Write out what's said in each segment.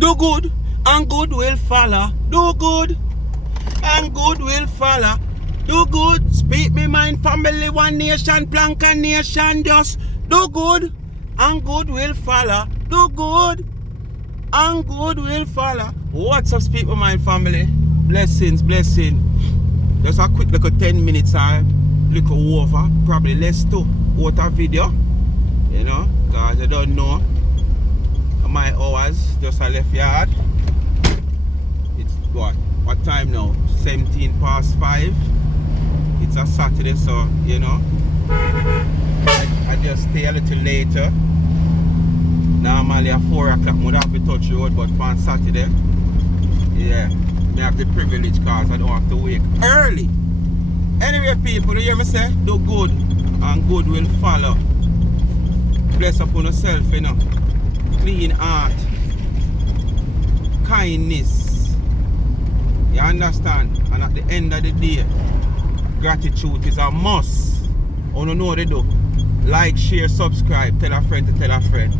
Do good, and good will follow. Do good, and good will follow. Do good, speak me mind, family, one nation, plank and nation. Just do good, and good will follow. Do good, and good will follow. What's up, speak my mind, family? Blessings, blessing. Just a quick little 10 minutes or little over, probably less too, water video. You know, because I don't know my hours, just I left yard. It's what time now? 17 past 5. It's a Saturday, so you know I just stay a little later. Normally at 4 o'clock I would have to touch the road, but on Saturday, yeah, I have the privilege because I don't have to wake early. Anyway, people, you hear me say? Do good and good will follow. Bless upon yourself, you know. Clean heart, kindness. You understand? And at the end of the day, gratitude is a must. You know what they do? Like, share, subscribe, tell a friend to tell a friend.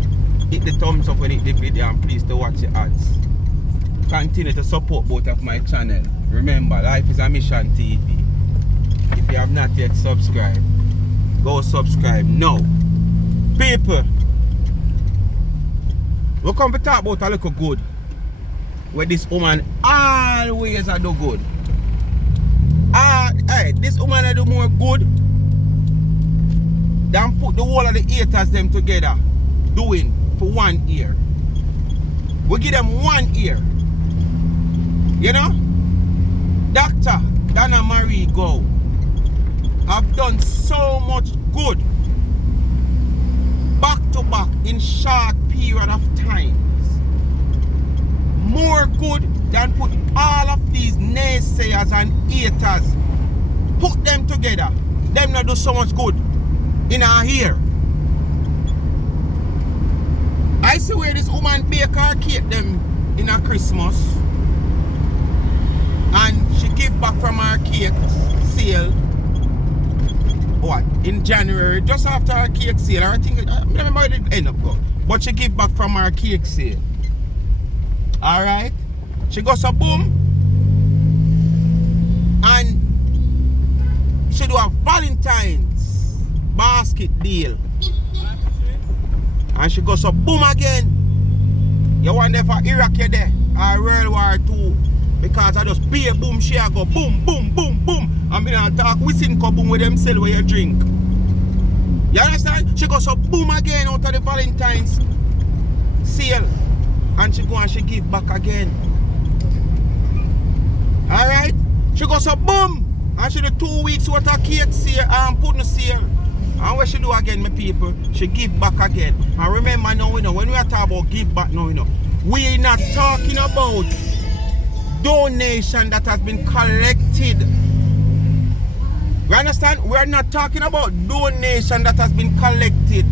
Hit the thumbs up when you hit the video and please to watch the ads. Continue to support both of my channel. Remember, life is a mission TV. If you have not yet subscribed, go subscribe now. People, we come to talk about a little good. Where this woman always a do good. Hey, this woman a do more good than put the whole of the haters them together doing for 1 year. We give them 1 year. You know? Dr. Donna Go have done so much good back to back in short period of times. More good than put all of these naysayers and haters, put them together. Them not do so much good in our ear. I see where this woman bake her cake them in a Christmas, and she give back from her cake sale. What? In January, just after her cake sale. I think I remember it didn't end up good. But she give back from her cake sale. Alright? She goes a boom. And she do a Valentine's basket deal. And she goes a boom again. You wonder if Iraq you there or World War II. Because I just be a boom, she go boom, boom, boom, boom. And me not talk whistling boom with them sell where you drink. You understand? She goes so boom again out of the Valentine's sale. And she go and she give back again. Alright? She goes so boom. And she do 2 weeks worth of cake sale and put no sale. And what she do again, my people? She give back again. And remember now, you know, when we are talking about give back now, you know, we are not talking about donation that has been collected. You understand? We are not talking about donation that has been collected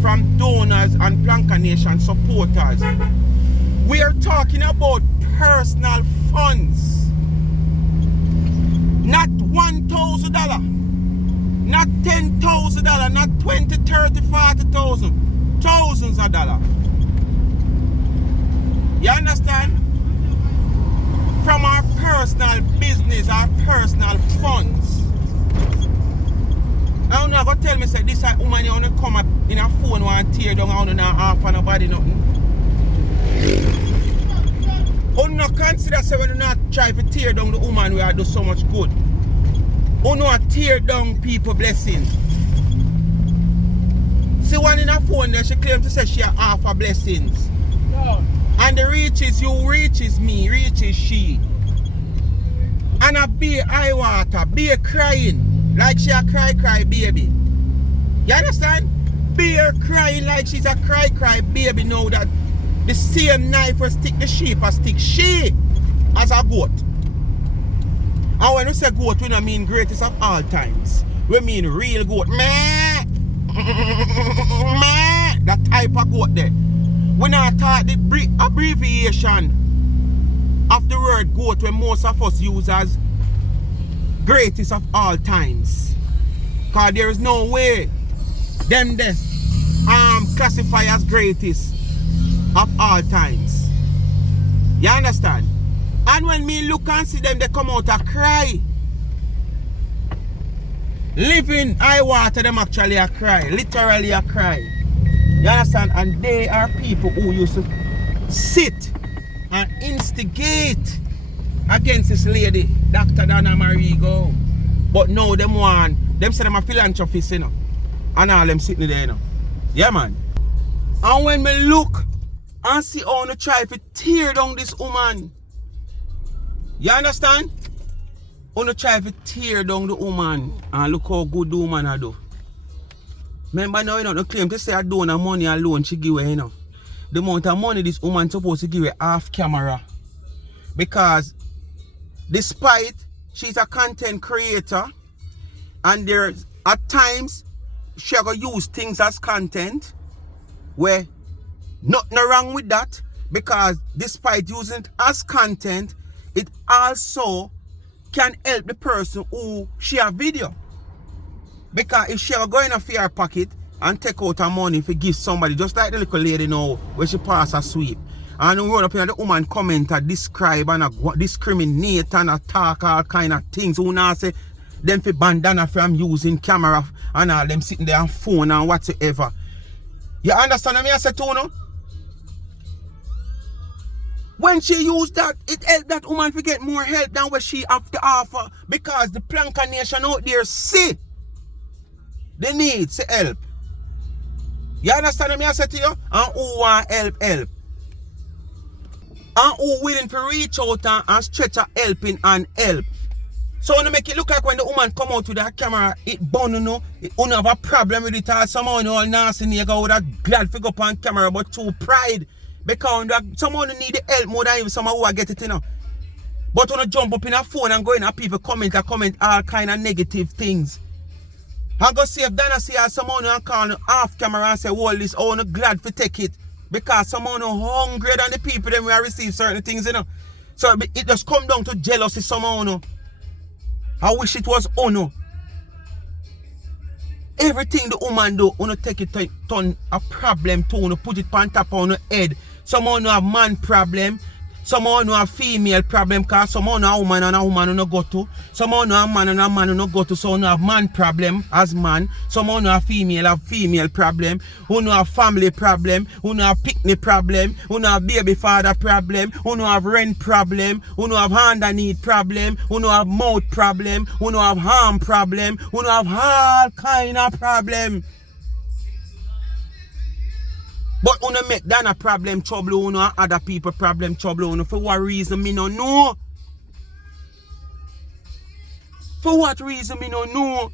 from donors and Planka Nation supporters. We are talking about personal funds. Not $1,000, not $10,000, not $20,000, $30,000, $40,000, thousands of dollars. You understand? From our personal business, our personal funds. I don't know, go tell me say this woman you wanna come up in a phone and tear down, I don't know half of nobody nothing. You not consider say when you not try to tear down the woman who do so much good. You not tear down people blessings. See one in a phone there, she claims to say she have half of blessings. No. And the reaches you, reaches me, reaches she. And a be eye water, be crying like she a cry baby. You understand? Be her crying like she's a cry baby now that the same knife will stick the sheep or stick she as a goat. And when we say goat, we don't mean greatest of all times. We mean real goat. Meh. Meh. That type of goat there. We not talk the abbreviation of the word goat when most of us use as greatest of all times. Because there is no way them classify as greatest of all times. You understand? And when me look and see them, they come out and cry. Living eye water, them actually a cry. Literally a cry. You understand? And they are people who used to sit and instigate against this lady, Dr. Donna Marigo. But now them say them a philanthropist, you know. And all them sitting there, you know. Yeah, man. And when me look and see how they try to tear down this woman. You understand? How they try to tear down the woman. And look how good the woman I do. Remember now, you know, they claim to say I don't have money alone she give away, you know. The amount of money this woman supposed to give away off camera. Because despite she's a content creator and there's at times she gonna use things as content where nothing wrong with that, because despite using it as content, it also can help the person who share video. Because if she go in a fair pocket and take out her money if give somebody, just like the little lady now where she pass a sweep, and we run up here, the woman comment and describe and discriminate and attack all kind of things. Who now say them for bandana from using camera and all them sitting there on phone and whatsoever. You understand what I say to you? When she used that, it helped that woman to get more help than what she have to offer, because the Planka Nation out there see the need to help. You understand what I say to you? And who want help. And who willing to reach out and stretch a helping and help. So when make it look like when the woman come out with that camera, it burn, you know, it don't have a problem with it, or someone, you know, all nasty nigga with a glad figure up on camera, but too pride. Because someone need the help more than even someone who get it, you know. But when you jump up in a phone and go in and people comment all kind of negative things. I go see if Donna see someone who call off camera and say, well, this, oh, I'm glad to take it. Because someone who hungrier than the people then we receive certain things, you know. So it just come down to jealousy somehow, you know. I wish it was honor. Everything the woman do, you take it turn a problem to, you put it on top of your head. Someone who have man problem, someone who have female problem, because someone who have woman and a woman who no go to. Someone who have man and a man who no go to, so who have man problem as man. Someone who have female problem, who no have family problem, who no have picnic problem, who no have baby father problem, who no have rent problem, who no have hand and need problem, who no have mouth problem, who no have harm problem, who no have all kind of problem. But when you make that a problem trouble, you know, other people problem trouble, you know, for what reason me no know? For what reason me no know?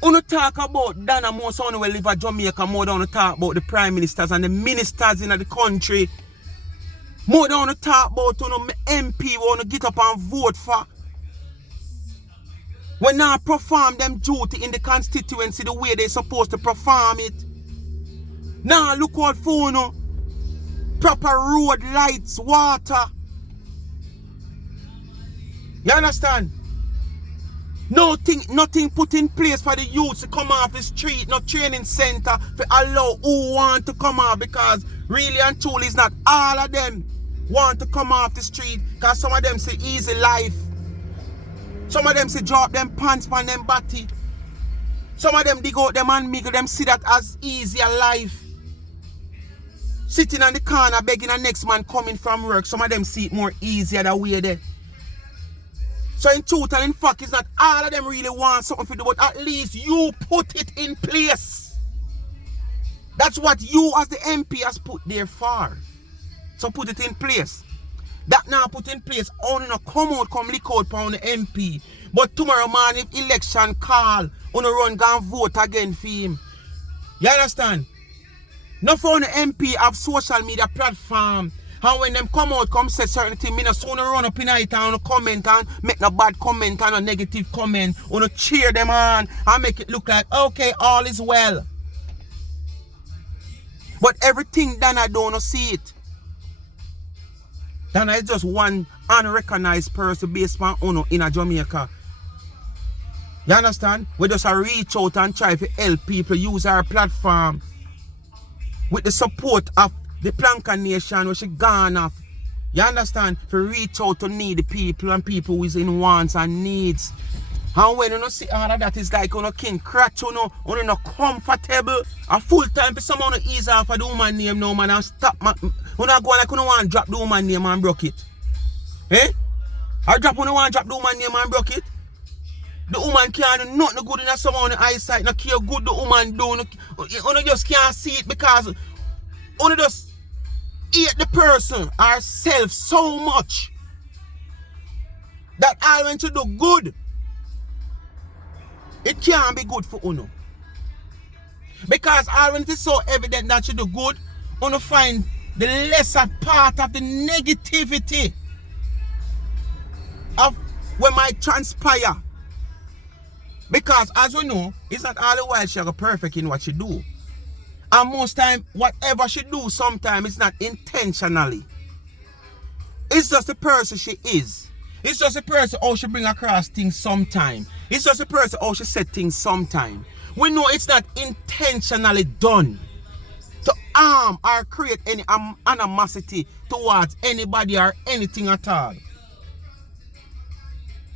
When you talk about Donna, more so when we live in Jamaica, more than you talk about the prime ministers and the ministers in the country. More than you talk about you know, MP who want to get up and vote for. When now perform them duty in the constituency the way they're supposed to perform it. Now look out for you know, proper road, lights, water. You understand? Nothing put in place for the youth to come off the street, no training center to allow who want to come off, because really and truly it's not all of them want to come off the street, because some of them say easy life. Some of them say drop them pants on them body. Some of them dig out them and make them see that as easier life. Sitting on the corner begging the next man coming from work, some of them see it more easier that way there. So in truth and in fact, it's not all of them really want something to do, but at least you put it in place. That's what you as the MP has put there for. So put it in place. That now put in place, only no come out, come lick out on the MP. But tomorrow morning, if election call, on the run go and vote again for him. You understand? Not for the MP have social media platform. And when them come out, come say certain things, me not soon run up in it and comment and make no bad comment and a negative comment. Or cheer them on and make it look like, okay, all is well. But everything Donna don't see it. Donna is just one unrecognized person based on Uno in a Jamaica. You understand? We just reach out and try to help people use our platform with the support of the Planka Nation where she gone off. You understand? For reach out to needy people and people who is in wants and needs. And when you see all of that, it's like you king cratch, you not comfortable. A full time for someone to ease off of the woman name now, man, and stop, man. You not go like you don't want to drop the woman name and broke it. Eh? I drop when you want to drop the woman name and broke it. The woman can't do nothing good in someone's eyesight, not care good the woman do. You just can't see it because you just hate the person herself so much that I want to do good. It can't be good for Uno. Because when it is so evident that you do good, Uno find the lesser part of the negativity of what might transpire. Because as we know, it's not all the while she is perfect in what she do. And most time, whatever she do, sometimes it's not intentionally. It's just the person she is. It's just a person how she bring across things sometime. It's just a person how she said things sometime. We know it's not intentionally done to harm or create any animosity towards anybody or anything at all.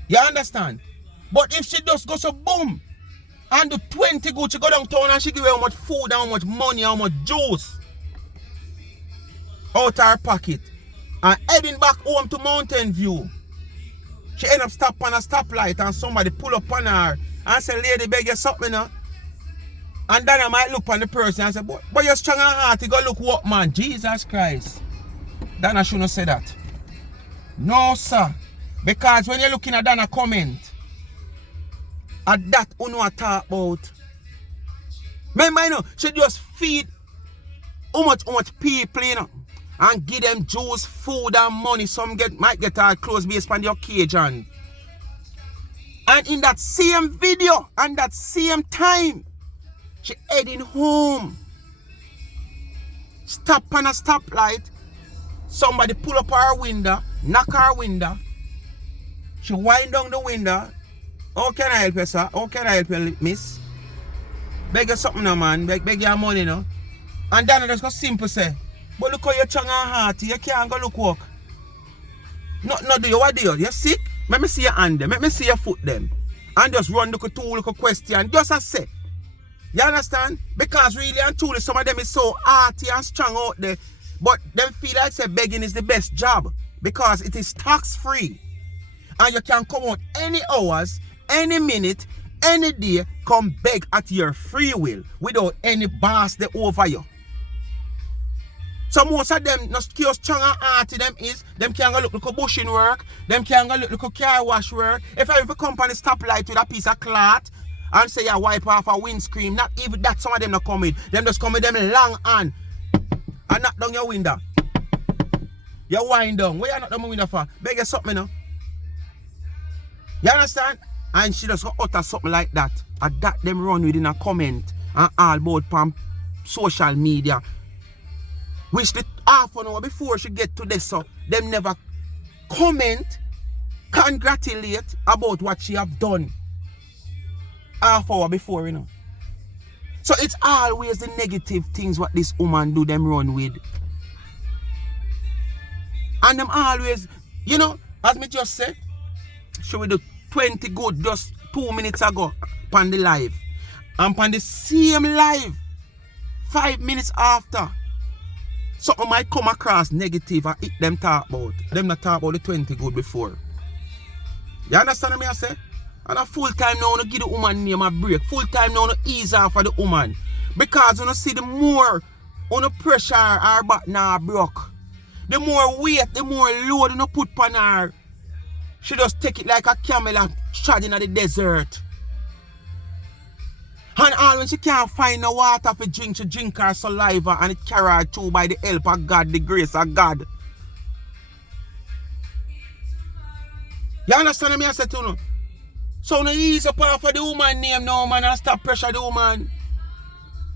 You understand? But if she just goes so boom and do 20 good, she go downtown and she give her how much food, how much money, how much juice out her pocket and heading back home to Mountain View. She end up stop on a stoplight and somebody pull up on her and say, lady, beg you something, no? And Donna might look on the person and say, but you're strong and hearty, go look what, man. Jesus Christ. Donna shouldn't say that. No, sir. Because when you're looking at Donna comment, at that you know what talk about. Remember, you know, she just feed how much people, you know, and give them juice, food and money. Some might get our clothes based on the occasion. And in that same video, and that same time, she heading home. Stop on a stoplight. Somebody pull up her window, knock her window. She wind down the window. How can I help you, sir? How can I help you, miss? Beg you something now, man. Beg your money, no? And Donna just go simple say, but look how you're strong and hearty. You can't go look work. No, do you what do you? You sick? Let me see your hand them. Let me see your foot them. And just run look at two look question. Just a say. You understand? Because really and truly some of them is so hearty and strong out there. But them feel like say begging is the best job. Because it is tax free. And you can come out any hours, any minute, any day, come beg at your free will without any boss there over you. So most of them, not strong and hearty them is, them can't go look like bushing work, them can't go look like car wash work. If I ever come on the stoplight with a piece of cloth and say you wipe off a windscreen, not even that some of them not come in. Them just come with them long hand and knock down your window. You wind down. Where you knock down my window for? Beg you something now. You understand? And she just utter something like that. And that them run within a comment and all about on social media. Which the half an hour before she get to this, so them never comment, congratulate about what she have done. Half hour before, you know. So it's always the negative things what this woman do them run with. And them always, you know, as me just said, she will do 20 good just 2 minutes ago upon the live. And upon the same live, 5 minutes after, something might come across negative and it them talk about. Them not talk about the 20 good before. You understand me I say? And a full time now to give the woman name a break. Full time now to ease off for the woman. Because when you see the more on the pressure her back now broke. The more weight, the more load you put on her. She just take it like a camel and trod in the desert. And all when she can't find no water for drink, she drink her saliva and it carry her through by the help of God, the grace of God. You understand me I say to you? So no ease up for the woman name now, man, and stop pressure the woman.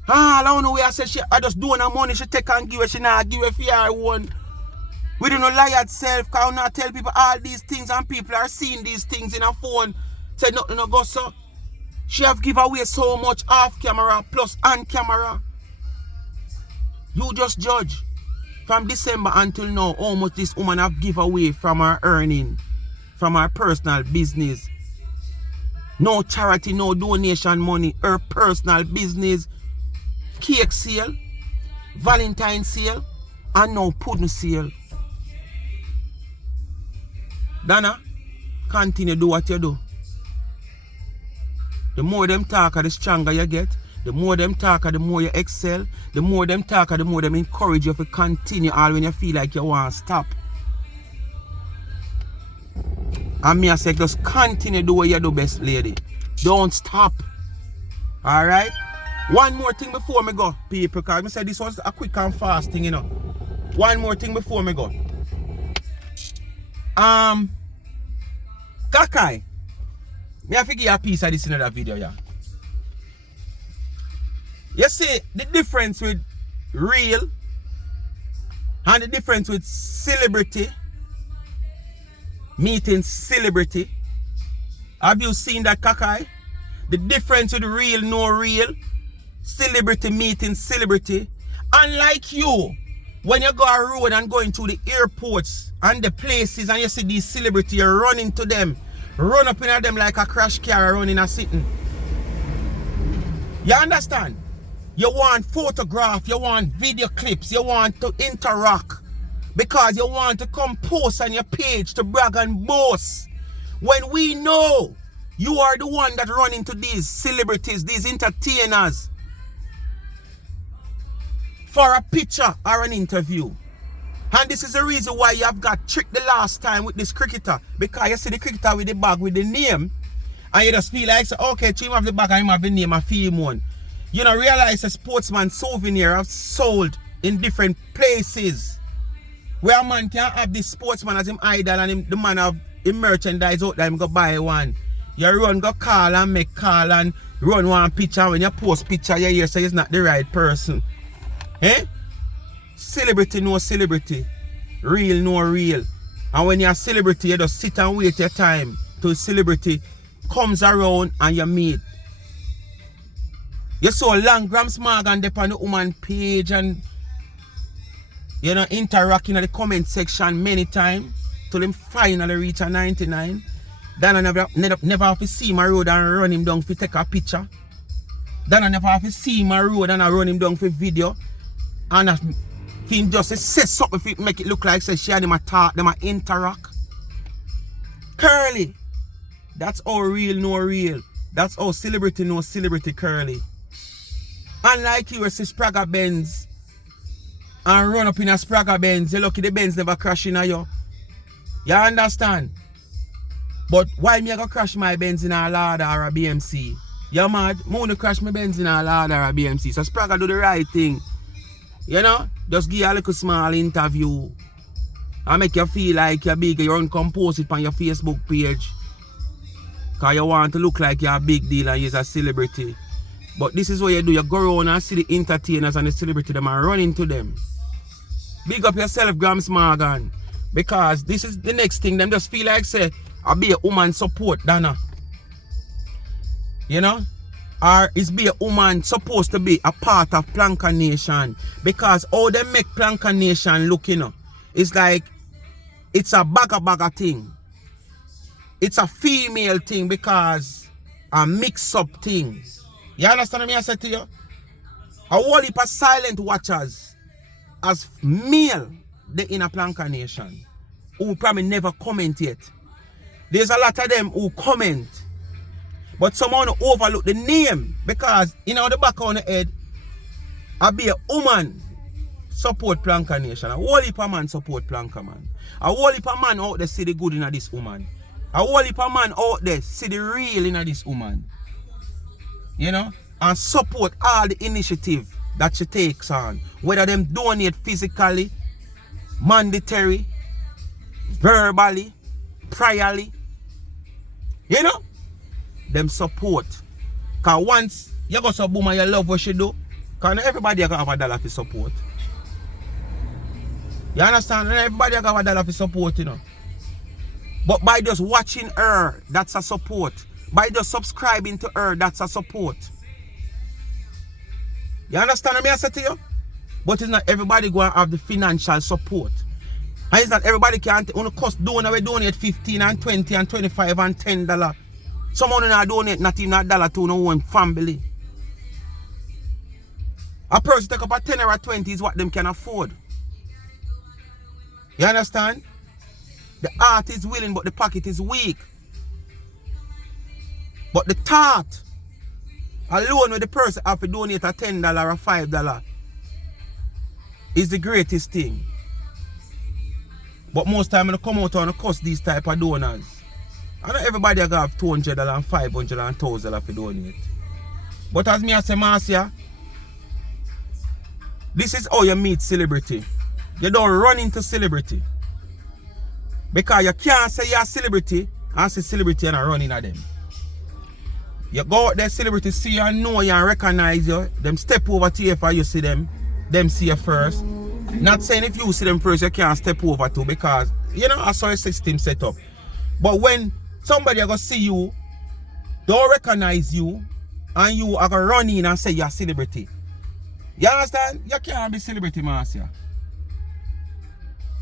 I don't know where I say I just doing her money, she take and give her, she not give her for her one. We do not lie at self, because we not tell people all these things and people are seeing these things in her phone. Say nothing no go so. She have give away so much off camera plus on camera. You just judge. From December until now, how much this woman have give away from her earning, from her personal business. No charity, no donation money, her personal business. Cake sale, Valentine sale, and now pudding sale. Donna, continue do what you do. The more them talk, the stronger you get. The more them talk, the more you excel. The more them talk, the more them encourage you to continue all when you feel like you want to stop. And me I say, just continue do what you do best, lady. Don't stop. Alright? One more thing before me go, people, because I said this was a quick and fast thing, you know. One more thing before me go. Kakai. Me have to give you a piece of this in another video, yeah. You see the difference with real and the difference with celebrity meeting celebrity. Have you seen that, Kakai? The difference with real, no real, celebrity meeting celebrity. Unlike you, when you go a road and going to the airports and the places and you see these celebrities, you're running to them. Run up in them like a crash car running a sitting. You understand? You want photograph, you want video clips, you want to interact. Because you want to come post on your page to brag and boast. When we know you are the one that run into these celebrities, these entertainers, for a picture or an interview. And this is the reason why you have got tricked the last time with this cricketer. Because you see the cricketer with the bag with the name, and you just feel like, okay, him have the bag and him have the name, I feel him one. You know, realize a sportsman souvenir have sold in different places. Where a man can have this sportsman as him idol and him, the man have him merchandise out there, him go buy one. You run, go call and make call and run one picture. When you post picture, you hear say it's not the right person. Eh? Celebrity, no celebrity. Real, no real. And when you're a celebrity, you just sit and wait your time till celebrity comes around and you meet. You saw long Grams Morgan up on the woman page and you know interacting in the comment section many times till him finally reach a 99. Donna never have to see my road and run him down for take a picture. Donna never have to see my road and I run him down for video. And him just say something if it make it look like say she and him a talk, them a interact. Curly. That's all real, no real. That's all celebrity, no celebrity, Curly. Unlike you, see Sprague Benz and run up in a Sprague Benz, you lucky the Benz never crash in you. You understand? But why me I go crash my Benz in a Lada or a BMC? You mad? I want to crash my Benz in a Lada or a BMC. So Sprague do the right thing. You know? Just give you a little small interview. And make you feel like you're big. You run compose it on your Facebook page. Because you want to look like you're a big deal and you're a celebrity. But this is what you do. You go around and see the entertainers and the celebrity them and run into them. Big up yourself, Grams Morgan. Because this is the next thing. Them just feel like say, I'll be a woman support, Donna. You know? Or is be a woman supposed to be a part of Planka Nation. Because how they make Planka Nation look, you know, it's like it's a bagger thing. It's a female thing because a mix-up thing. You understand what I say to you? A whole heap of silent watchers as male they in a Planka Nation who probably never comment yet. There's a lot of them who comment. But someone overlook the name because you know the back on the head I be a woman support Planka Nation. A whole heap of man support Planka man. A whole heap of man out there see the good in this woman. A whole heap of man out there see the real in this woman. You know? And support all the initiative that she takes on. Whether them donate physically, mandatory, verbally, priorly. You know? Them support. Because once you go so boom and you love what she do, because everybody can have $1 for support. You understand? Everybody can have $1 for support, you know. But by just watching her, that's a support. By just subscribing to her, that's a support. You understand what I say to you? But it's not everybody going to have the financial support. And it's not everybody can cost donor, we donate 15 and 20 and 25 and $10. Someone not donate not even $1 to no one family. A person take up a 10 or a 20 is what them can afford. You understand? The heart is willing, but the pocket is weak. But the thought alone with the person have to donate a $10 or a $5 is the greatest thing. But most time when I come out and cost these type of donors, I know everybody have $200 and $500 and $1,000 to donate. But as me I say, Marcia, this is how you meet celebrity. You don't run into celebrity. Because you can't say you're a celebrity and say celebrity and not running at them. You go out there, celebrity see you and know you and recognize you. Them step over to you if you see them. Them see you first. Not saying if you see them first, you can't step over to, because, you know, I saw a system set up. But when somebody are going to see you, don't recognize you, and you are going to run in and say you're a celebrity. You understand? You can't be celebrity, Marcia.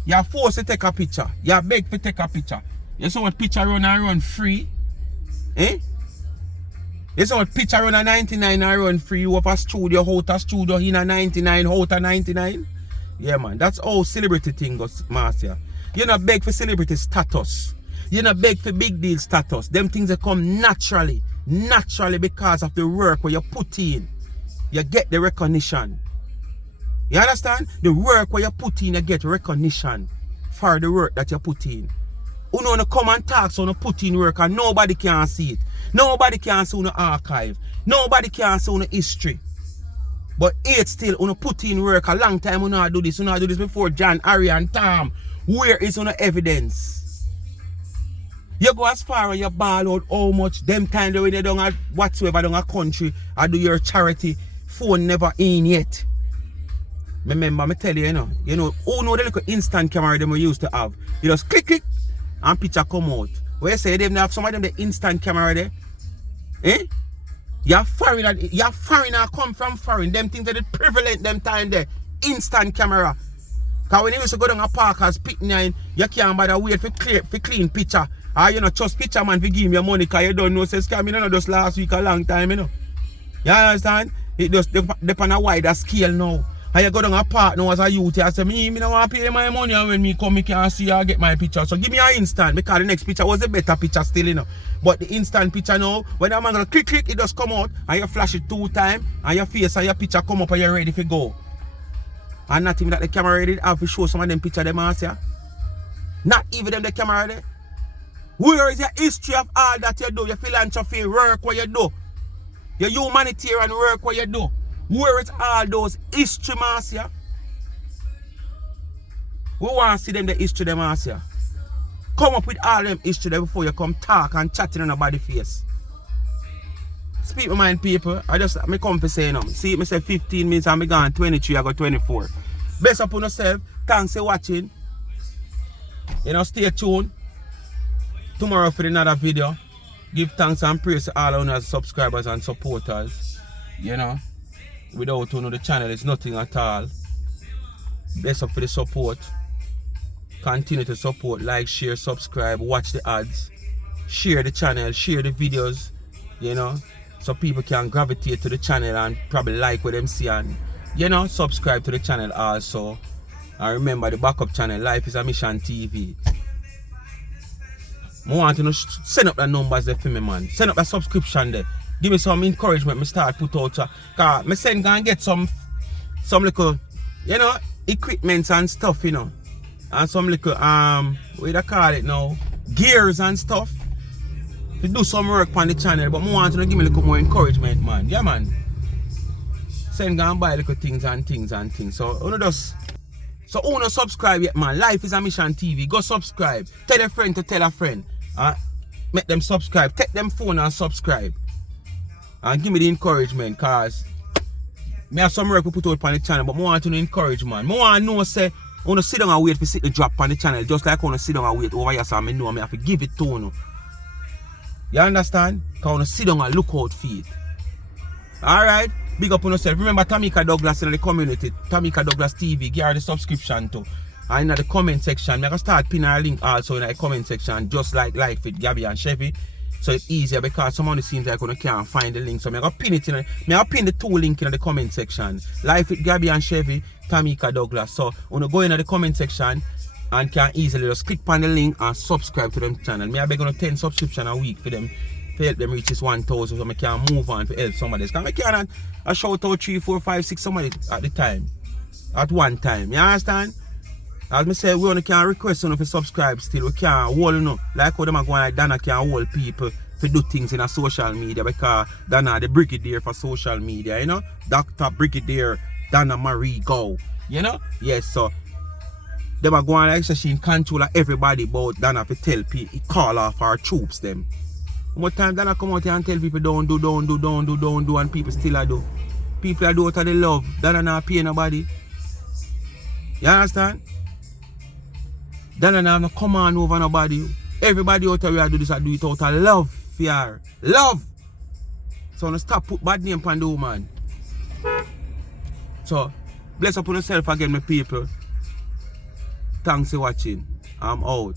You're forced to take a picture. You're begged to take a picture. You see what picture run and run free? Eh? You see what picture run a 99 and run free? You have a studio, out a studio, in a 99, out a 99? Yeah, man. That's all celebrity thing goes, Marcia. You're not beg for celebrity status. You're not beg for big deal status. Them things that come naturally. Naturally because of the work where you put in. You get the recognition. You understand? The work where you put in, you get recognition for the work that you put in. You know, come and talk, so you put in work and nobody can see it. Nobody can see the archive. Nobody can see the history. But it's still, you put in work a long time, you know do this. You know do this before John, Harry and Tom. Where is the evidence? You go as far as you ball out how much them kind of when you don't have whatsoever down a country or do your charity, phone never in yet. Remember, I tell you, who know the little instant camera them we used to have. You just click and picture come out. Where you say them have some of them the instant camera there? Eh? You're foreign and come from foreign. Them things that are prevalent them time there. Instant camera. Because when you used to go down a park as picnic, you can't bother wait for clean picture. Or you know, trust picture man for give me your money because you don't know say scam, you know, just last week a long time, you know. You understand? It just depends on a wider scale now. And you go down a park now as a youth, you say, me don't want to pay my money, and when me come, me can't see you get my picture. So give me an instant, because the next picture was a better picture still, you know. But the instant picture now, when a man gonna click, it just come out, and you flash it 2 times, and your face and your picture come up and you're ready to go. And not even that the camera ready have to show some of them picture them ask you. Not even them the camera there. Where is your history of all that you do? Your philanthropy work what you do? Your humanitarian work what you do? Where is all those history, Marcia? We want to see them the history, them, Marcia. Come up with all them history there before you come talk and chatting on nobody's face. Speak my mind, people. I come for saying them. See, me say 15 minutes and me gone 23, I got 24. Best up on yourself. Thanks for watching. You know, stay tuned. Tomorrow for another video. Give thanks and praise to all our subscribers and supporters. You know. Without the channel is nothing at all. Best up for the support. Continue to support, like, share, subscribe, watch the ads, share the channel, share the videos, you know, so people can gravitate to the channel and probably like what them see, and, you know, subscribe to the channel also. And remember the backup channel, Life is a Mission TV. I want to send up the numbers there for me, man. Send up the subscription there. Give me some encouragement, me start put out. Cause me send and get some little, you know, equipments and stuff, you know. And some little what do you call it now? Gears and stuff. To do some work on the channel, but I want to give me a little more encouragement, man. Yeah, man. Send and buy little things and things. So who don't subscribe yet, man. Life is a Mission TV. Go subscribe. Tell a friend to tell a friend. Make them subscribe. Take them phone and subscribe. And give me the encouragement, cause me have some work we put out on the channel, but I want to encourage, man. I want to know, say, I want to sit down and wait for the drop on the channel, just like I want to sit down and wait over here, so I know I have to give it to you. You understand? Because I want to sit down and look out for it. Alright? Big up on yourself. Remember Tamika Douglas in the community. Tamika Douglas TV. Give her the subscription too. And in the comment section, I'm going to start pinning a link also in the comment section, just like Life with Gabby and Chevy. So it's easier because some of the seems like I can't find the link. So I'm going to pin it in. I'm going to pin the two links in the comment section. Life with Gabby and Chevy, Tamika Douglas. So when you go in the comment section and can easily just click on the link and subscribe to them channel. Me I beg on 10 subscription a week for them. To help them reach this 1,000 so I can move on to help somebody. Because I can't shout out 3, 4, 5, 6 somebody at the time. At one time. You understand? As I say, we only can request you to subscribe still. We can't hold, you know. Like how them are going like Donna can hold people to do things in a social media because Donna the brigadier for social media, you know? Dr. Brigadier Donna Marie Go. You know? Yes, so them are going like so she in control of everybody but Donna to tell people, call off our troops them. What time Donna come out here and tell people don't do and people still are do. People are do out of the love. Donna not pay nobody. You understand? Donna not have no command over nobody. Everybody out here do this and do it out of love, fear. Love! So no stop put bad name on the woman. So bless upon yourself again, my people. Thanks for watching. I'm out.